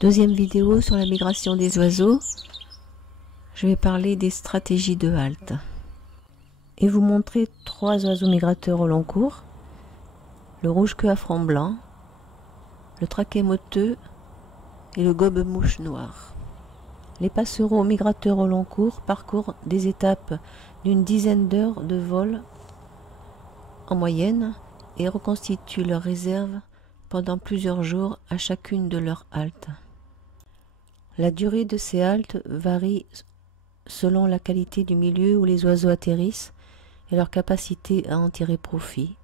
Deuxième vidéo sur la migration des oiseaux. Je vais parler des stratégies de halte et vous montrer 3 oiseaux migrateurs au long cours: le rouge-queue à front blanc, le traquet moteux et le gobe-mouche noir. Les passereaux migrateurs au long cours parcourent des étapes d'une dizaine d'heures de vol en moyenne et reconstituent leurs réserves pendant plusieurs jours à chacune de leurs haltes. La durée de ces haltes varie selon la qualité du milieu où les oiseaux atterrissent et leur capacité à en tirer profit.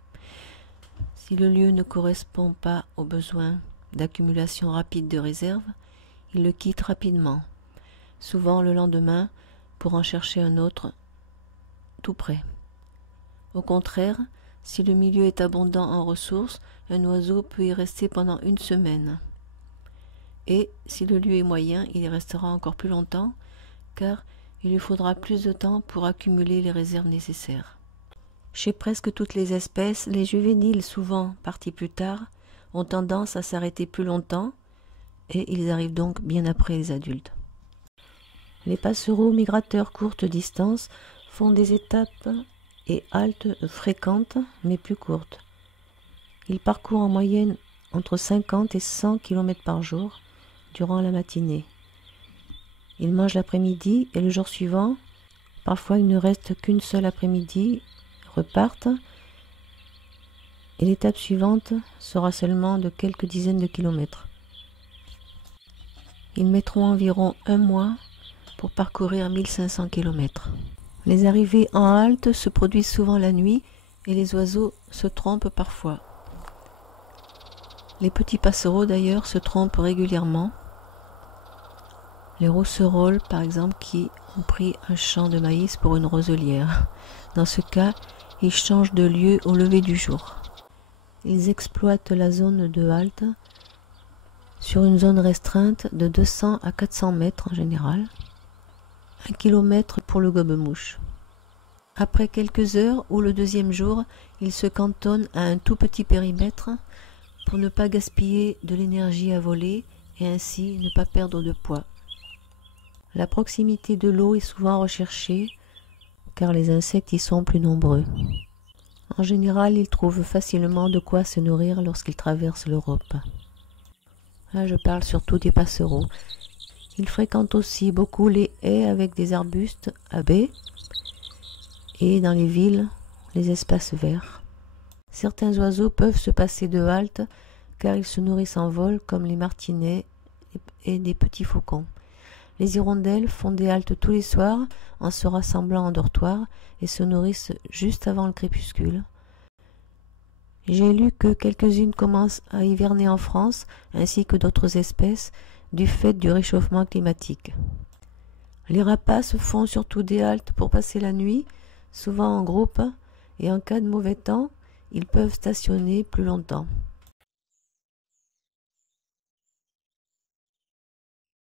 Si le lieu ne correspond pas aux besoins d'accumulation rapide de réserves, ils le quittent rapidement, souvent le lendemain, pour en chercher un autre tout près. Au contraire, si le milieu est abondant en ressources, un oiseau peut y rester pendant 1 semaine. Et si le lieu est moyen, il y restera encore plus longtemps, car il lui faudra plus de temps pour accumuler les réserves nécessaires. Chez presque toutes les espèces, les juvéniles, souvent partis plus tard, ont tendance à s'arrêter plus longtemps, et ils arrivent donc bien après les adultes. Les passereaux migrateurs courte distance font des étapes et haltes fréquentes, mais plus courtes. Ils parcourent en moyenne entre 50 et 100 km par jour durant la matinée. Ils mangent l'après-midi et le jour suivant, parfois il ne reste qu'une seule après-midi, repartent, et l'étape suivante sera seulement de quelques dizaines de kilomètres. Ils mettront environ 1 mois pour parcourir 1500 km. Les arrivées en halte se produisent souvent la nuit et les oiseaux se trompent parfois. Les petits passereaux d'ailleurs se trompent régulièrement. Les rousserolles par exemple qui ont pris un champ de maïs pour une roselière. Dans ce cas, ils changent de lieu au lever du jour. Ils exploitent la zone de halte sur une zone restreinte de 200 à 400 mètres en général, 1 km pour le gobe-mouche. Après quelques heures ou le deuxième jour, ils se cantonnent à un tout petit périmètre pour ne pas gaspiller de l'énergie à voler et ainsi ne pas perdre de poids. La proximité de l'eau est souvent recherchée car les insectes y sont plus nombreux. En général, ils trouvent facilement de quoi se nourrir lorsqu'ils traversent l'Europe. Là, je parle surtout des passereaux. Ils fréquentent aussi beaucoup les haies avec des arbustes à baies et dans les villes, les espaces verts. Certains oiseaux peuvent se passer de halte car ils se nourrissent en vol comme les martinets et des petits faucons. Les hirondelles font des haltes tous les soirs en se rassemblant en dortoir et se nourrissent juste avant le crépuscule. J'ai lu que quelques-unes commencent à hiverner en France ainsi que d'autres espèces du fait du réchauffement climatique. Les rapaces font surtout des haltes pour passer la nuit, souvent en groupe, et en cas de mauvais temps, ils peuvent stationner plus longtemps.